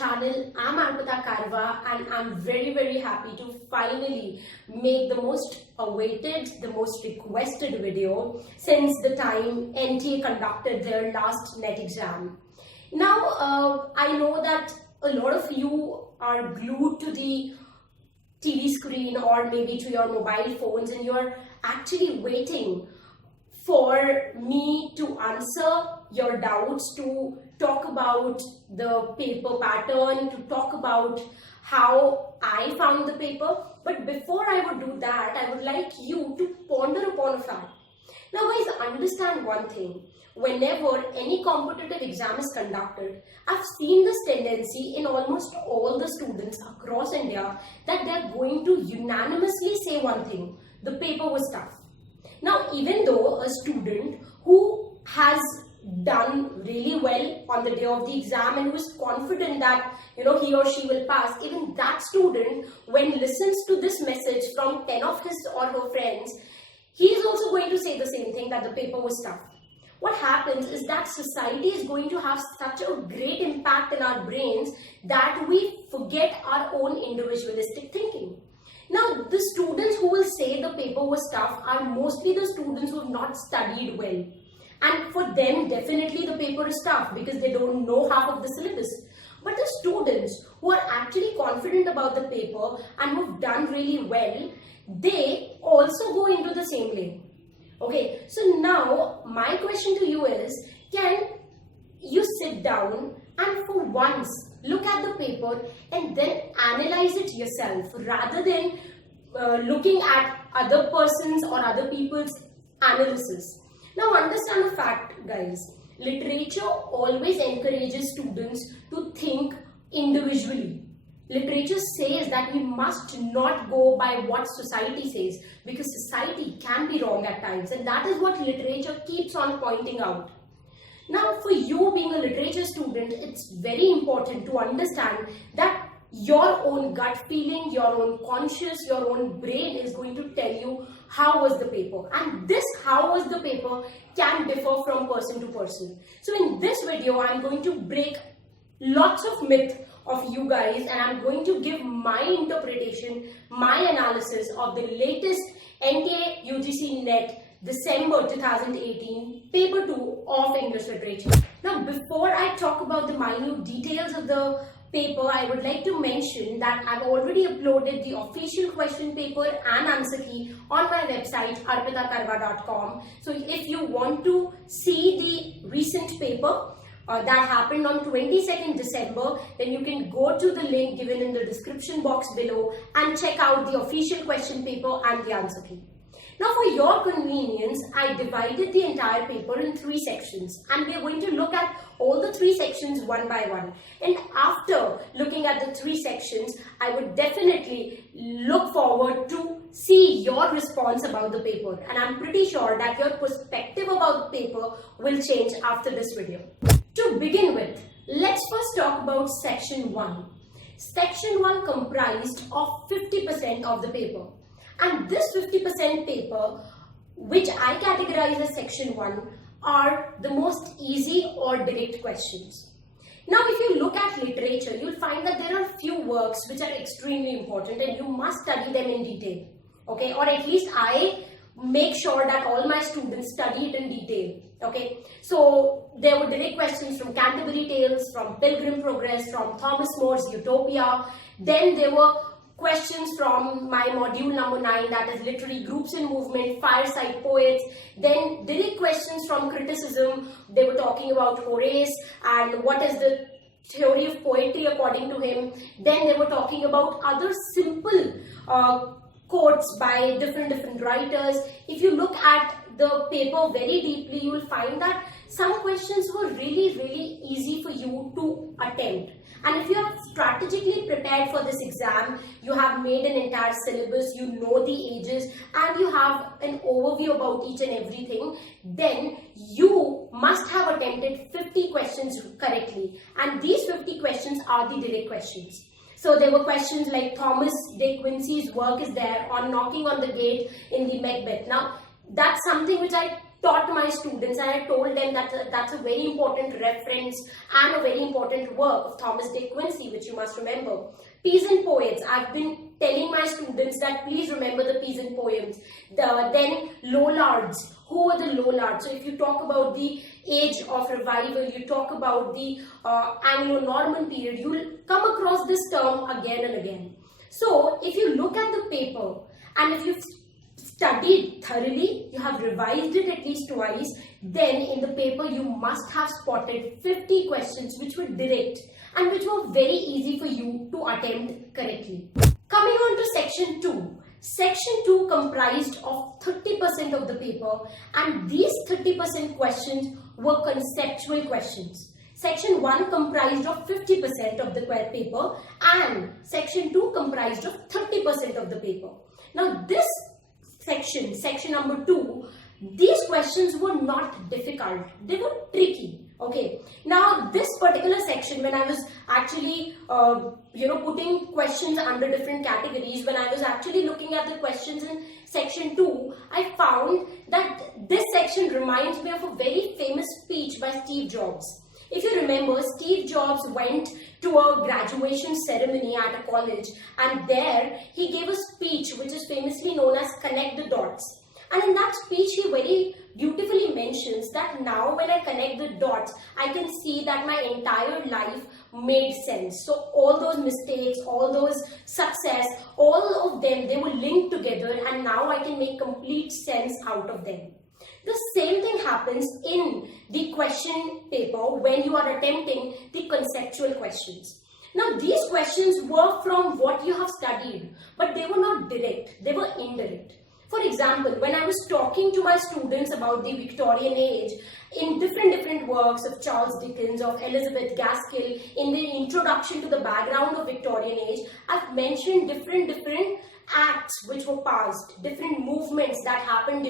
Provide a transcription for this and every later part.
channel. I'm Arpita Karwa and I'm very happy to finally make the most awaited, the most requested video since the time NTA conducted their last NET exam. Now, I know that a lot of you are glued to the TV screen or maybe to your mobile phones and you're actually waiting for me to answer your doubts, to talk about the paper pattern, to talk about how I found the paper. But before I would do that, I would like you to ponder upon a fact. Now guys, understand one thing. Whenever any competitive exam is conducted, I've seen this tendency in almost all the students across India that they're going to unanimously say one thing: the paper was tough. Now, even though a student who has done really well on the day of the exam and who is confident that he or she will pass, even that student, when listens to this message from 10 of his or her friends, he is also going to say the same thing, that the paper was tough. What happens is that society is going to have such a great impact in our brains that we forget our own individualistic thinking. Now, the students who will say the paper was tough are mostly the students who have not studied well. And for them, definitely the paper is tough because they don't know half of the syllabus. But the students who are actually confident about the paper and who have done really well, they also go into the same lane. Okay, so now my question to you is, can you sit down and for once look at the paper and then analyze it yourself rather than looking at other persons or other people's analysis? Now understand the fact, guys. Literature always encourages students to think individually. Literature says that we must not go by what society says, because society can be wrong at times, and that is what literature keeps on pointing out. Now, for you being a literature student, it's very important to understand that your own gut feeling, your own conscious, your own brain is going to tell you how was the paper. And this how was the paper can differ from person to person. So in this video, I'm going to break lots of myths of you guys and I'm going to give my interpretation, my analysis of the latest NTA UGC NET December 2018 Paper 2 of English Literature. Now, before I talk about the minute details of the paper, I would like to mention that I've already uploaded the official question paper and answer key on my website arpitakarwa.com. So if you want to see the recent paper that happened on 22nd December, then you can go to the link given in the description box below and check out the official question paper and the answer key. Now, for your convenience, I divided the entire paper in 3 sections and we are going to look at all the 3 sections one by one. And after looking at the 3 sections, I would definitely look forward to see your response about the paper. And I'm pretty sure that your perspective about the paper will change after this video. To begin with, let's first talk about section 1. Section 1 comprised of 50% of the paper. And this 50% paper, which I categorize as section 1, are the most easy or direct questions. Now, if you look at literature, you'll find that there are few works which are extremely important and you must study them in detail. Okay, or at least I make sure that all my students study it in detail. Okay, so there were direct questions from Canterbury Tales, from Pilgrim Progress, from Thomas More's Utopia. Then there were questions from my module number 9, that is literary groups and movement, fireside poets. Then direct questions from criticism. They were talking about Horace and what is the theory of poetry according to him. Then they were talking about other simple quotes by different writers. If you look at the paper very deeply, you will find that some questions were really easy for you to attempt. And if you are strategically prepared for this exam, you have made an entire syllabus, you know the ages, and you have an overview about each and everything, then you must have attempted 50 questions correctly. And these 50 questions are the direct questions. So there were questions like Thomas De Quincey's work is there on knocking on the gate in the Macbeth. Now, that's something which I taught my students and I told them that that's a very important reference and a very important work of Thomas De Quincey, which you must remember. Peasant poets, I've been telling my students that please remember the peasant poems. Then Lollards, who are the Lollards? So if you talk about the age of revival, you talk about the Anglo-Norman period, you will come across this term again and again. So if you look at the paper and if you've studied thoroughly, you have revised it at least twice, then in the paper you must have spotted 50 questions which were direct and which were very easy for you to attempt correctly. Coming on to section 2. Section 2 comprised of 30% of the paper, and these 30% questions were conceptual questions. Section 1 comprised of 50% of the paper and section 2 comprised of 30% of the paper. Now this section number 2, these questions were not difficult, they were tricky. Okay, now this particular section, when I was actually putting questions under different categories, when I was actually looking at the questions in section 2, I found that this section reminds me of a very famous speech by Steve Jobs. If you remember, Steve Jobs went to a graduation ceremony at a college, and there he gave a speech which is famously known as Connect the Dots. And in that speech, he very beautifully mentions that now when I connect the dots, I can see that my entire life made sense. So all those mistakes, all those success, all of them, they were linked together, and now I can make complete sense out of them. The same thing happens in the question paper when you are attempting the conceptual questions. Now these questions were from what you have studied, but they were not direct, they were indirect. For example, when I was talking to my students about the Victorian age, in different works of Charles Dickens, of Elizabeth Gaskell, in the introduction to the background of Victorian age, I've mentioned different acts which were passed, different movements that happened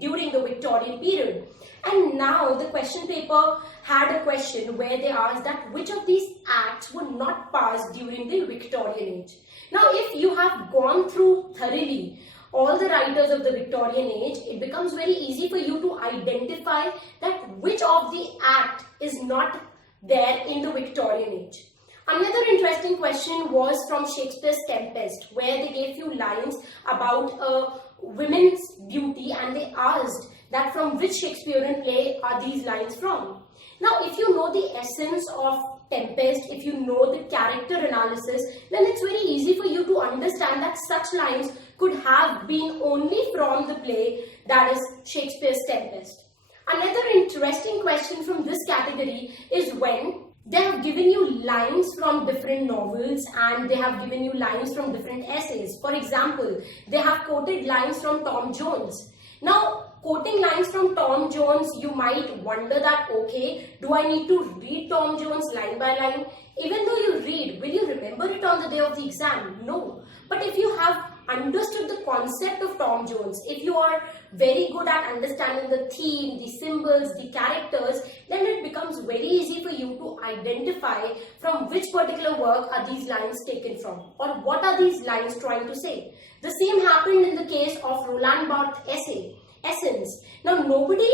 during the Victorian period. And now the question paper had a question where they asked that which of these acts were not passed during the Victorian age. Now if you have gone through thoroughly all the writers of the Victorian age, it becomes very easy for you to identify that which of the act is not there in the Victorian age. Another interesting question was from Shakespeare's Tempest, where they gave few lines about a women's beauty, and they asked that from which Shakespearean play are these lines from. Now, if you know the essence of Tempest, if you know the character analysis, then it's very easy for you to understand that such lines could have been only from the play, that is Shakespeare's Tempest. Another interesting question from this category is when they have given you lines from different novels and they have given you lines from different essays. For example, they have quoted lines from Tom Jones. Now, quoting lines from Tom Jones, you might wonder that, okay, do I need to read Tom Jones line by line? Even though you read, will you remember it on the day of the exam? No. But if you have understood the concept of Tom Jones, if you are very good at understanding the theme, the symbols, the characters, then it becomes very easy for you to identify from which particular work are these lines taken from, or what are these lines trying to say. The same happened in the case of Roland Barthes' essay, Essence. Now, nobody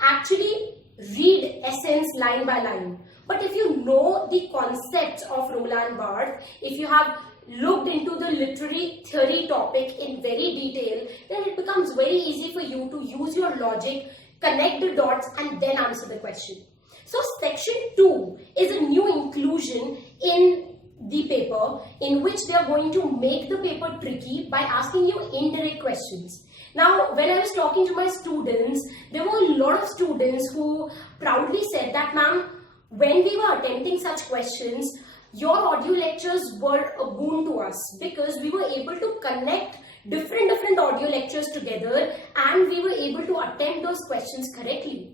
actually read Essence line by line, but if you know the concepts of Roland Barthes, if you have looked into the literary theory topic in very detail, then it becomes very easy for you to use your logic, connect the dots, and then answer the question. So section 2 is a new inclusion in the paper in which they are going to make the paper tricky by asking you indirect questions. Now, when I was talking to my students, there were a lot of students who proudly said that, ma'am, when we were attempting such questions, your audio lectures were a boon to us because we were able to connect different audio lectures together and we were able to attempt those questions correctly.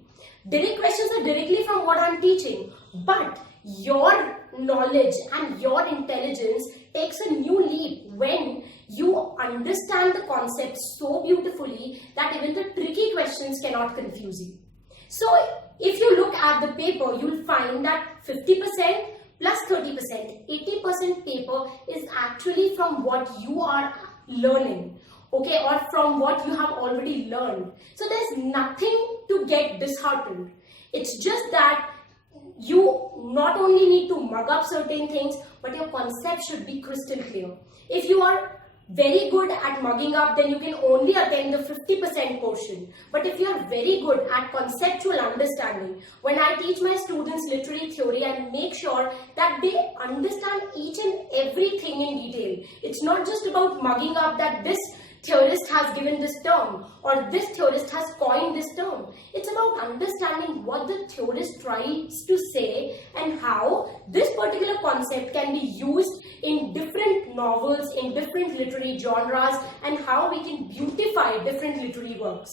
Direct questions are directly from what I'm teaching, but your knowledge and your intelligence takes a new leap when you understand the concept so beautifully that even the tricky questions cannot confuse you. So if you look at the paper, you'll find that 50% plus 30%, 80% paper is actually from what you are learning. okay, or from what you have already learned. So there's nothing to get disheartened. It's just that you not only need to mug up certain things, but your concept should be crystal clear. If you are very good at mugging up, then you can only attend the 50% portion. But if you are very good at conceptual understanding, when I teach my students literary theory, I make sure that they understand each and everything in detail. It's not just about mugging up that this theorist has given this term or this theorist has coined this term. It's about understanding what the theorist tries to say and how this particular concept can be used in different novels, in different literary genres, and how we can beautify different literary works.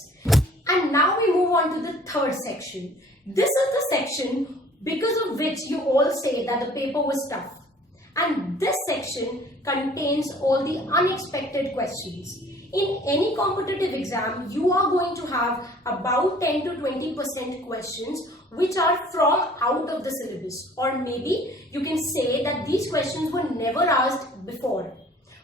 And now we move on to the third section. This is the section because of which you all say that the paper was tough. And this section contains all the unexpected questions. In any competitive exam, you are going to have about 10 to 20% questions which are from out of the syllabus, or maybe you can say that these questions were never asked before.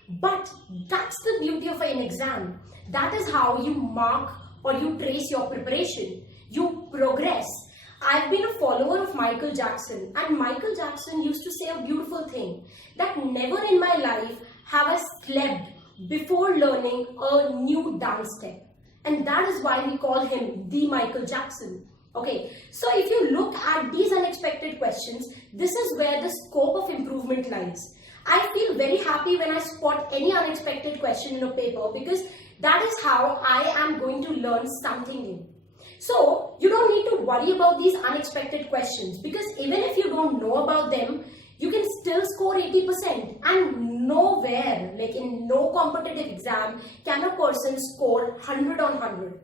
But that's the beauty of an exam. That is how you mark or you trace your preparation. You progress. I've been a follower of Michael Jackson, and Michael Jackson used to say a beautiful thing, that never in my life have I slept before learning a new dance step. And that is why we call him the Michael Jackson. Okay, so if you look at these unexpected questions, this is where the scope of improvement lies. I feel very happy when I spot any unexpected question in a paper, because that is how I am going to learn something new. So you don't need to worry about these unexpected questions, because even if you don't know about them, you can still score 80%, and nowhere, like in no competitive exam, can a person score 100 on 100.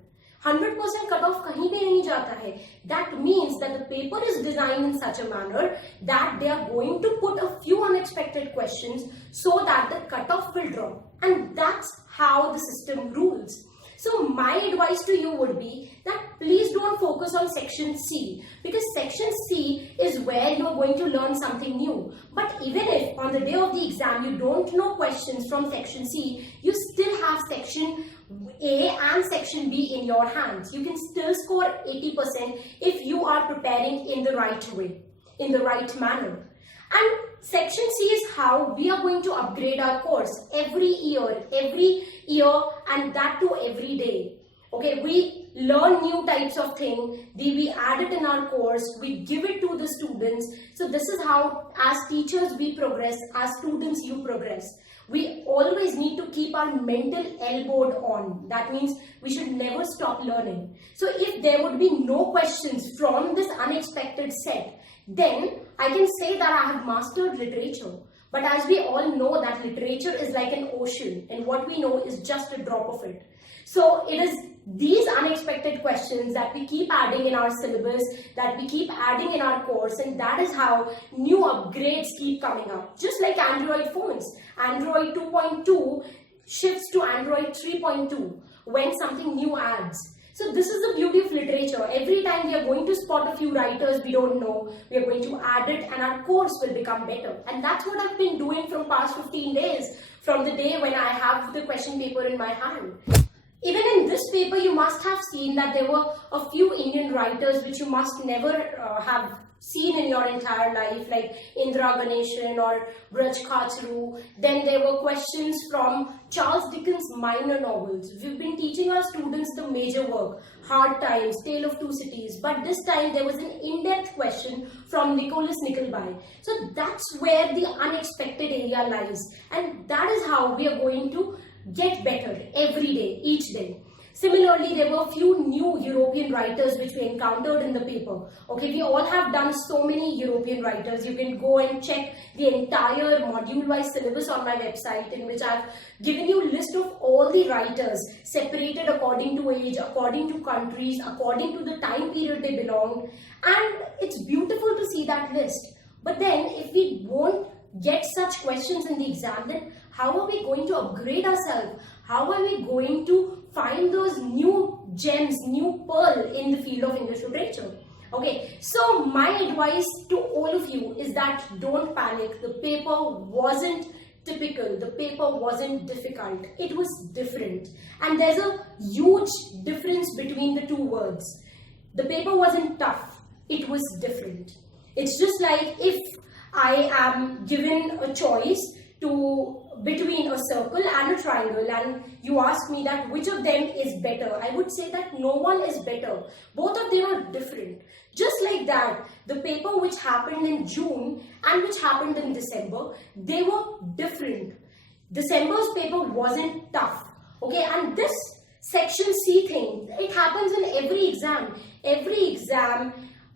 100% cutoff kahin bhi nahi jata hai. That means that the paper is designed in such a manner that they are going to put a few unexpected questions so that the cutoff will drop. And that's how the system rules. So my advice to you would be that please don't focus on section C, because section C is where you are going to learn something new. But even if on the day of the exam you don't know questions from section C, you still have section A and section B in your hands. You can still score 80% if you are preparing in the right way, in the right manner. And section C is how we are going to upgrade our course every year, and that too every day. Okay, we learn new types of things, we add it in our course, we give it to the students. So this is how, as teachers, we progress, as students, you progress. We always need to keep our mental elbowed on. That means we should never stop learning. So if there would be no questions from this unexpected set, then I can say that I have mastered literature. But as we all know that literature is like an ocean, and what we know is just a drop of it. So it is these unexpected questions that we keep adding in our syllabus, that we keep adding in our course, and that is how new upgrades keep coming up. Just like Android phones. Android 2.2 shifts to Android 3.2 when something new adds. So this is the beauty of literature. Every time we are going to spot a few writers we don't know, we are going to add it and our course will become better. And that's what I've been doing from past 15 days, from the day when I have the question paper in my hand. Even in this paper, you must have seen that there were a few Indian writers which you must never have seen in your entire life, like Indira Ganeshan or Braj Khachru. Then there were questions from Charles Dickens' minor novels. We've been teaching our students the major work, Hard Times, Tale of Two Cities, but this time there was an in-depth question from Nicholas Nickleby. So that's where the unexpected area lies, and that is how we are going to get better every day, each day. Similarly, there were a few new European writers which we encountered in the paper. Okay, we all have done so many European writers. You can go and check the entire module-wise syllabus on my website, in which I've given you a list of all the writers separated according to age, according to countries, according to the time period they belong. And it's beautiful to see that list. But then if we won't get such questions in the exam, then how are we going to upgrade ourselves? How are we going to find those new gems, new pearl in the field of English literature? Okay, so my advice to all of you is that don't panic. The paper wasn't typical. The paper wasn't difficult. It was different. And there's a huge difference between the two words. The paper wasn't tough. It was different. It's just like if I am given a choice between a circle and a triangle, and you ask me that which of them is better, I would say that no one is better. Both of them are different. Just like that, the paper which happened in June and which happened in December, they were different. December's paper wasn't tough. Okay, and this section C thing, it happens in every exam. Every exam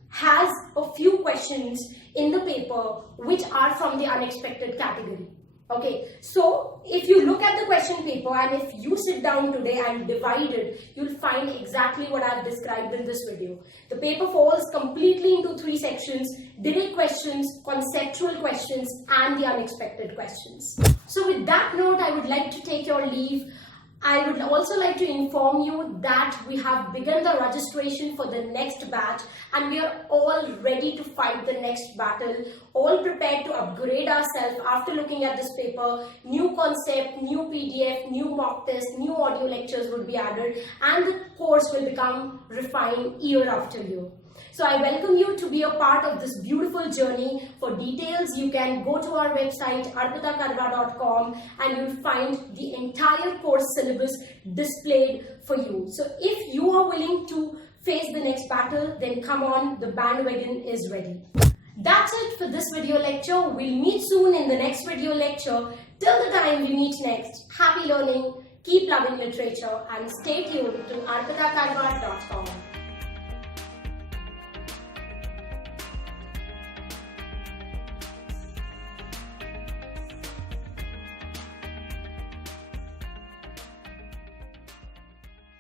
has a few questions in the paper which are from the unexpected category. Okay, so if you look at the question paper and if you sit down today and divide it, you'll find exactly what I've described in this video. The paper falls completely into three sections: direct questions, conceptual questions, and the unexpected questions. So with that note, I would like to take your leave. I would also like to inform you that we have begun the registration for the next batch, and we are all ready to fight the next battle, all prepared to upgrade ourselves after looking at this paper. New concept, new PDF, new mock test, new audio lectures will be added, and the course will become refined year after year. So I welcome you to be a part of this beautiful journey. For details, you can go to our website arpitakarwa.com and you'll find the entire course syllabus displayed for you. So if you are willing to face the next battle, then come on, the bandwagon is ready. That's it for this video lecture. We'll meet soon in the next video lecture. Till the time we meet next, happy learning, keep loving literature, and stay tuned to arpitakarwa.com.